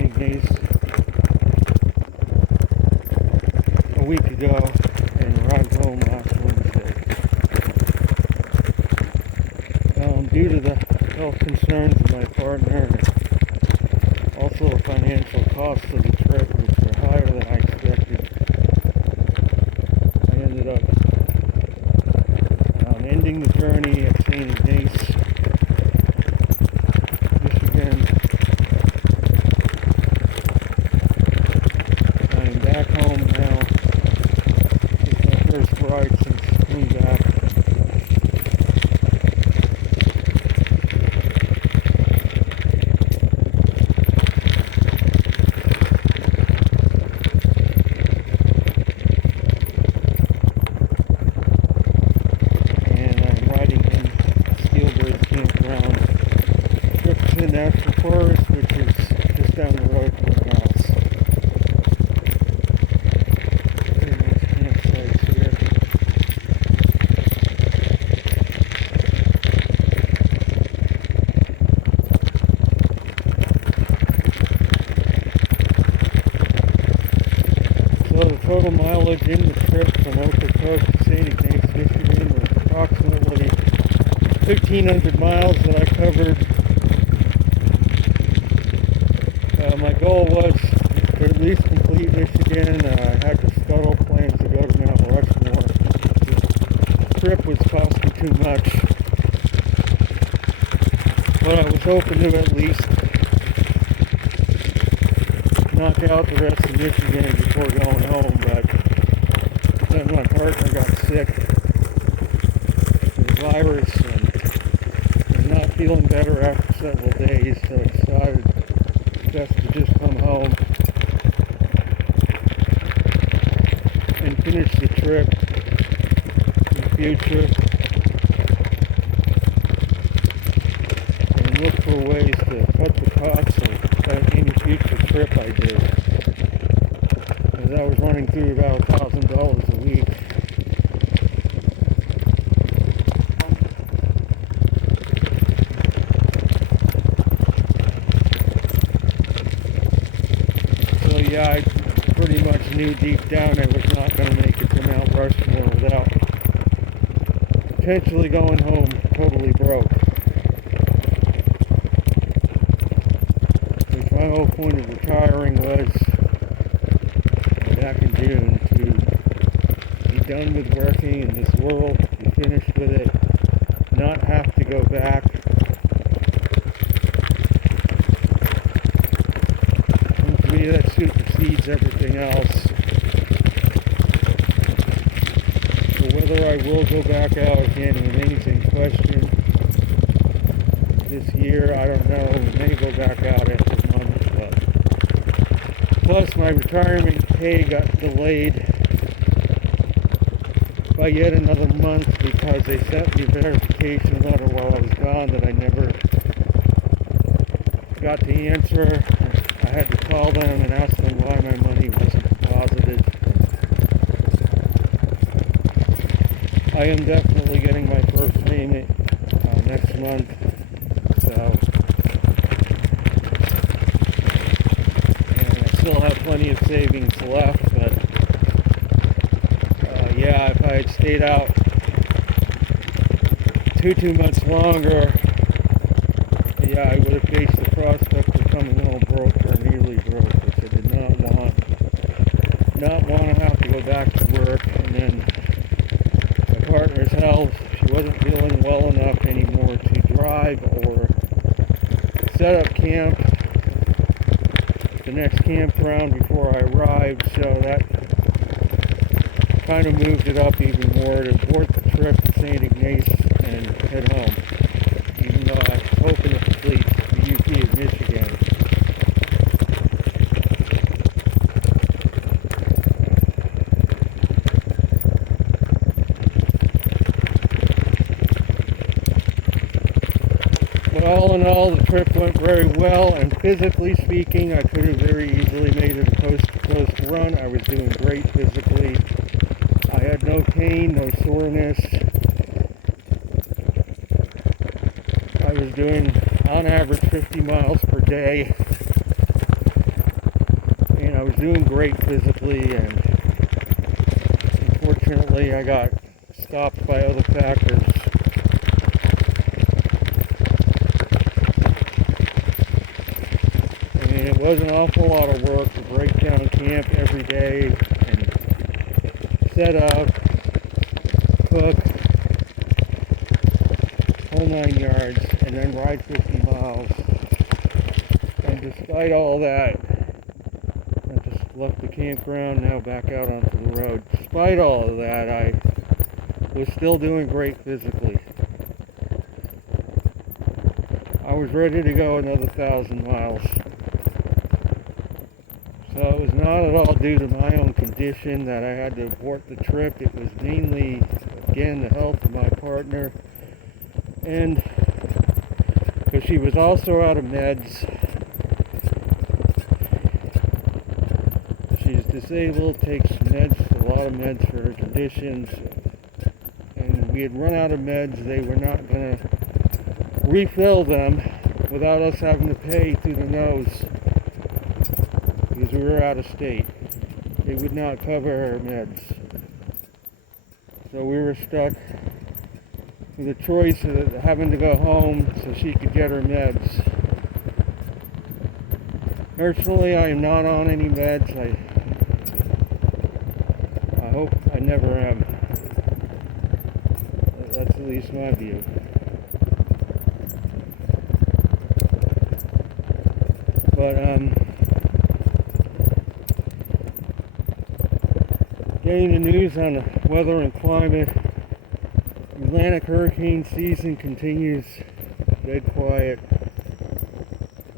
St. Ignace a week ago and arrived home last Wednesday. Due to the health concerns of my partner and also the financial costs of the trip, which were higher than I expected, I ended up ending the journey at St. Ignace, Michigan. I'm back home now. It's my first ride since coming back. National Forest, which is just down the road from my house. Very nice campsites here. So the total mileage in the trip from Ocracoke to St. Ignace, Michigan was approximately 1,500 miles that I covered. My goal was to at least complete Michigan. I had to scuttle plans to go to Mount Rushmore. The trip was costing too much, but I was hoping to at least knock out the rest of Michigan before going home, but then my partner got sick with the virus and was not feeling better after several days, so I decided best to just come home and finish the trip in the future and look for ways to cut the costs of any future trip I do, because I was running through about $1,000 a week. Yeah, I pretty much knew deep down I was not going to make it to Mount Rushmore without potentially going home totally broke. Which my whole point of retiring was back in June, to be done with working in this world, be finished with it, not have to go back. That supersedes everything else. So whether I will go back out again remains in question. This year, I don't know. We may go back out after a month, but plus my retirement pay got delayed by yet another month because they sent me a verification letter while I was gone that I never got to answer. I had to call them and ask them why my money wasn't deposited. I am definitely getting my first payment next month, so and I still have plenty of savings left, but yeah, if I had stayed out two months longer, yeah, I would have faced the prospect of coming home broke or nearly broke, which I did not want. Not want to have to go back to work, and then my partner's health, she wasn't feeling well enough anymore to drive or set up camp the next campground before I arrived, so that kind of moved it up even more to abort the trip to St. Ignace and head home, even though I was hoping to complete the UP of Michigan. But all in all, the trip went very well, and physically speaking, I could have very easily made it a coast-to-coast run. I was doing great physically. I had no pain, no soreness. I was doing, on average, 50 miles per day. I was doing great physically, and unfortunately I got stopped by other factors. I mean, it was an awful lot of work to break down camp every day and set up, cook, whole 9 yards, and then ride 50 miles. And despite all that, I just left the campground, now back out onto the road. Despite all of that, I was still doing great physically. I was ready to go another 1,000 miles. So it was not at all due to my own condition that I had to abort the trip. It was mainly, again, the health of my partner. And because she was also out of meds. She's disabled, takes meds, a lot of meds for her conditions. And we had run out of meds. They were not going to refill them without us having to pay through the nose because we were out of state. They would not cover her meds. So we were stuck with a choice of having to go home so she could get her meds. Personally, I am not on any meds. I hope I never am. That's at least my view. But getting the news on the weather and climate, Atlantic hurricane season continues dead quiet.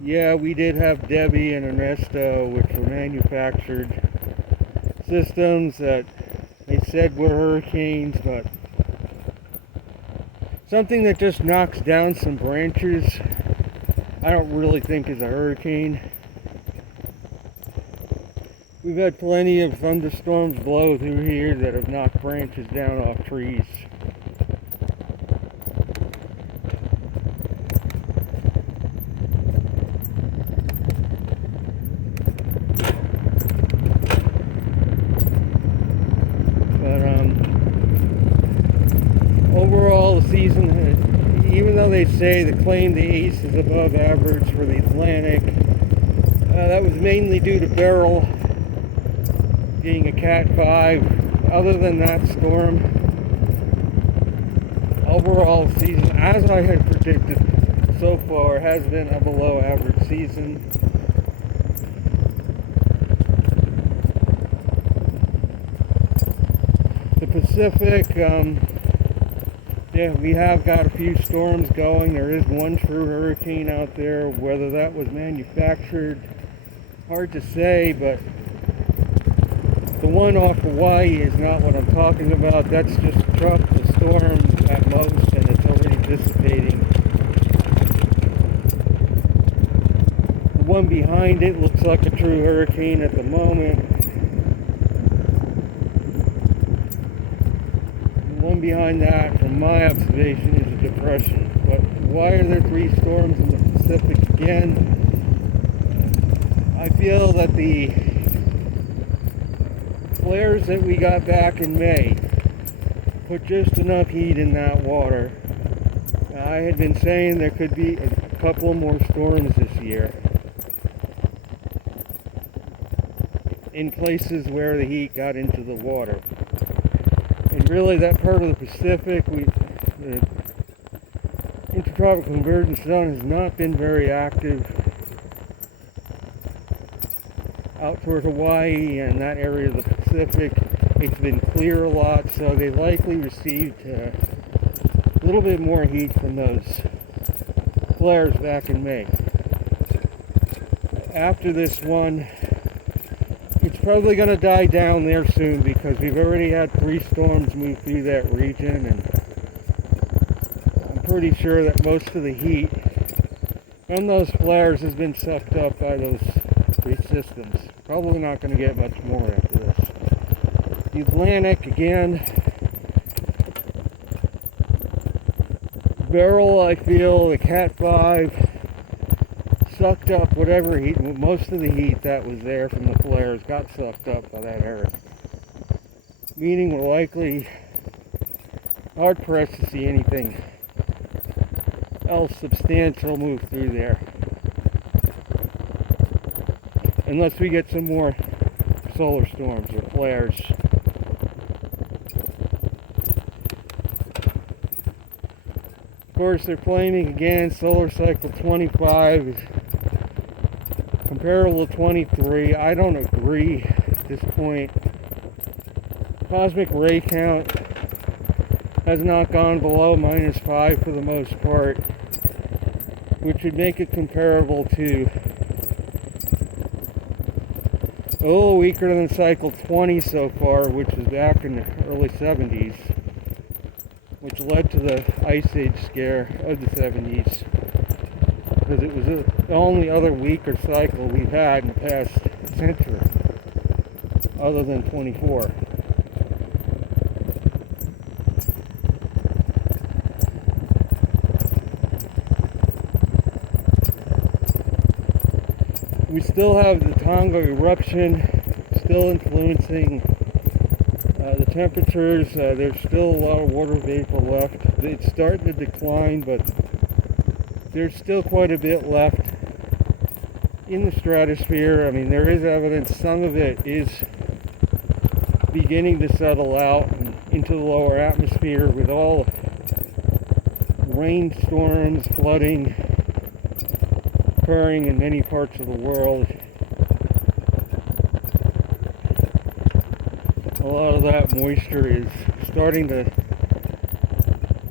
Yeah, we did have Debbie and Ernesto, which were manufactured systems that they said were hurricanes, but something that just knocks down some branches, I don't really think is a hurricane. We've had plenty of thunderstorms blow through here that have knocked branches down off trees. Overall, the season, even though they say the claim the ACE is above average for the Atlantic, that was mainly due to Beryl being a Cat 5. Other than that storm, overall season, as I had predicted so far, has been a below average season. The Pacific, yeah, we have got a few storms going. There is one true hurricane out there. Whether that was manufactured, hard to say, but the one off Hawaii is not what I'm talking about. That's just a tropical storm at most, and it's already dissipating. The one behind it looks like a true hurricane at the moment. One behind that, from my observation, is a depression. But why are there 3 storms in the Pacific again? I feel that the flares that we got back in May put just enough heat in that water. I had been saying there could be a couple more storms this year in places where the heat got into the water. And really, that part of the Pacific, the intertropical convergence zone has not been very active. Out toward Hawaii and that area of the Pacific, it's been clear a lot, so they likely received a little bit more heat from those flares back in May. After this one, it's probably going to die down there soon because we've already had 3 storms move through that region, and I'm pretty sure that most of the heat from those flares has been sucked up by those 3 systems. Probably not going to get much more after this. The Atlantic, again, Beryl, I feel, the Cat 5, sucked up whatever heat, most of the heat that was there from the flares got sucked up by that area. Meaning we're likely hard pressed to see anything else substantial move through there. Unless we get some more solar storms or flares. Of course, they're claiming again solar cycle 25 is comparable to 23. I don't agree at this point. Cosmic ray count has not gone below -5 for the most part, which would make it comparable to a little weaker than cycle 20 so far, which was back in the early 70s, which led to the Ice Age scare of the 70s, because it was the only other weaker cycle we've had in the past century, other than 24. We still have the Tonga eruption still influencing the temperatures. There's still a lot of water vapor left. It's starting to decline, but there's still quite a bit left in the stratosphere. I mean, there is evidence some of it is beginning to settle out into the lower atmosphere with all rainstorms, flooding occurring in many parts of the world. A lot of that moisture is starting to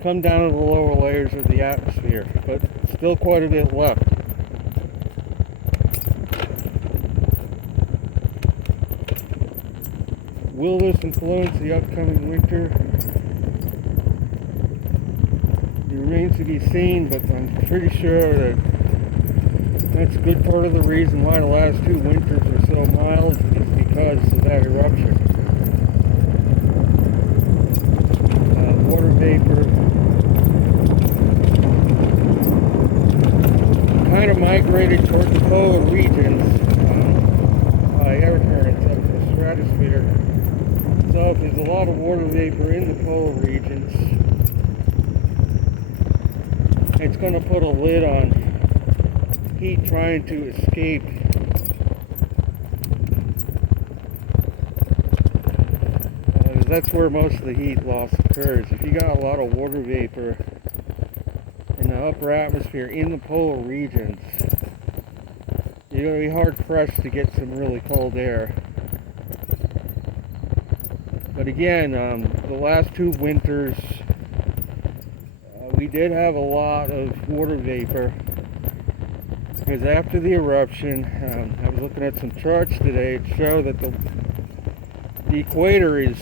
come down to the lower layers of the atmosphere, but still quite a bit left. Will this influence the upcoming winter? It remains to be seen, but I'm pretty sure that that's a good part of the reason why the last 2 winters are so mild, is because of that eruption. Water vapor kind of migrated toward the polar regions by air currents up to the stratosphere. So if there's a lot of water vapor in the polar regions, it's going to put a lid on heat trying to escape. That's where most of the heat loss occurs. If you got a lot of water vapor in the upper atmosphere in the polar regions, you're going to be hard pressed to get some really cold air. But again, the last 2 winters, we did have a lot of water vapor. Because after the eruption, I was looking at some charts today to show that the equator is,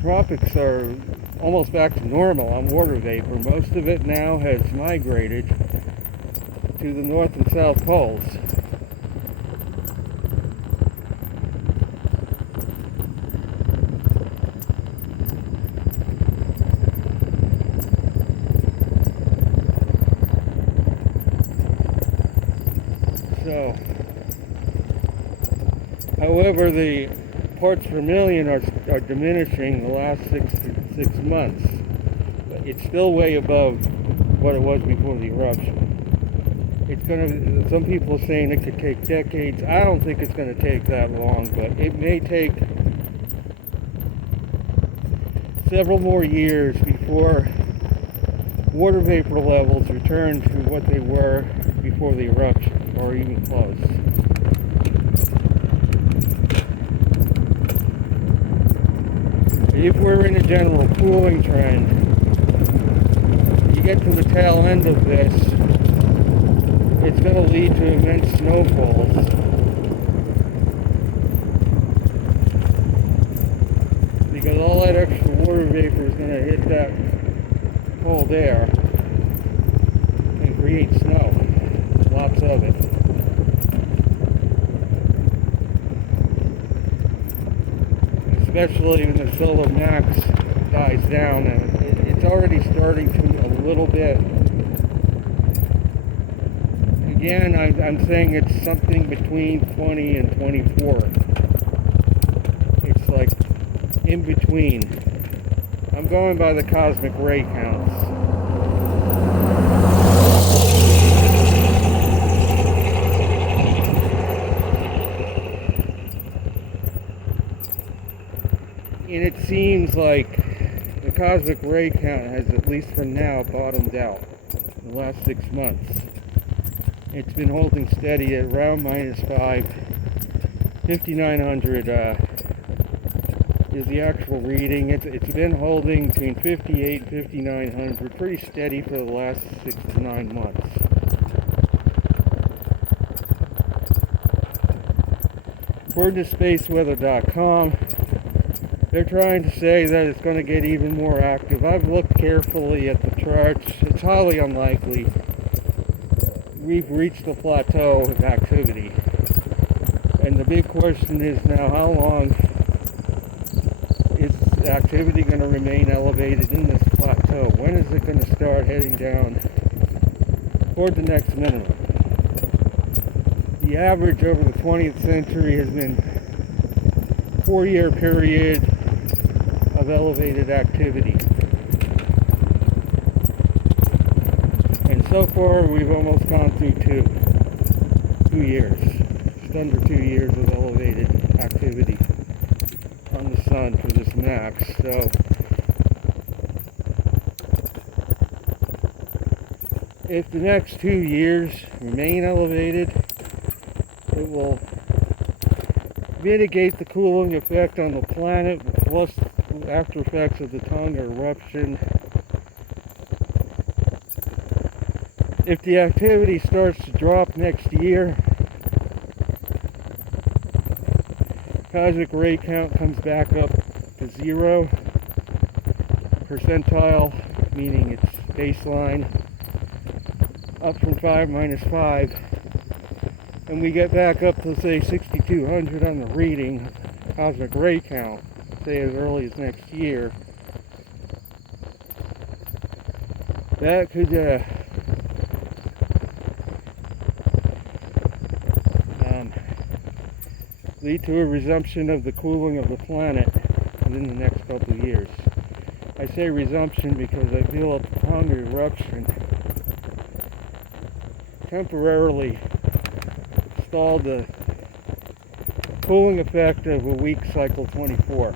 tropics are almost back to normal on water vapor. Most of it now has migrated to the north and south poles. So, however, the parts per million are diminishing the last 6 months. But it's still way above what it was before the eruption. It's going to, some people are saying it could take decades. I don't think it's going to take that long, but it may take several more years before water vapor levels return to what they were before the eruption, or even close. If we're in a general cooling trend, you get to the tail end of this, it's going to lead to immense snowfalls. Because all that extra water vapor is going to hit that cold air and create snow. Lots of it. Especially when the solar max dies down, and it's already starting to a little bit Again, I'm saying it's something between 20 and 24. It's like in between. I'm going by the cosmic ray counts. And it seems like the cosmic ray count has, at least for now, bottomed out in the last 6 months. It's been holding steady at around -5. 5,900 is the actual reading. It's been holding between 58 and 5,900 pretty steady for the last 6 to 9 months. According to spaceweather.com, they're trying to say that it's going to get even more active. I've looked carefully at the charts. It's highly unlikely. We've reached the plateau of activity. And the big question is now, how long is activity going to remain elevated in this plateau? When is it going to start heading down toward the next minimum? The average over the 20th century has been a 4-year period of elevated activity. And so far, we've almost gone through two years, just under 2 years of elevated activity on the sun for this max. So if the next 2 years remain elevated, it will mitigate the cooling effect on the planet, plus after effects of the Tonga eruption. If the activity starts to drop next year, cosmic ray count comes back up to 0 percentile, meaning it's baseline, up from 5 -5, and we get back up to, say, 6,200 on the reading cosmic ray count, say as early as next year. That could lead to a resumption of the cooling of the planet within the next couple of years. I say resumption because I feel that the Tonga eruption temporarily stalled the cooling effect of a weak cycle 24.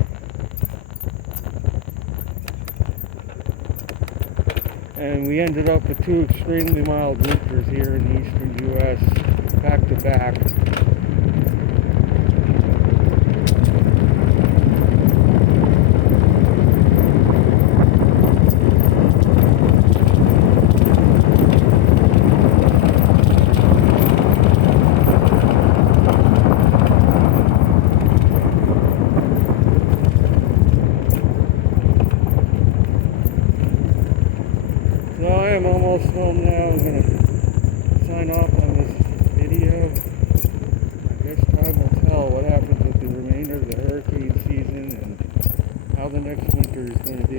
And we ended up with 2 extremely mild winters here in the eastern U.S. back to back. So I am almost home now. I'm going to sign off on this video. I guess time will tell what happens with the remainder of the hurricane season and how the next winter is going to be.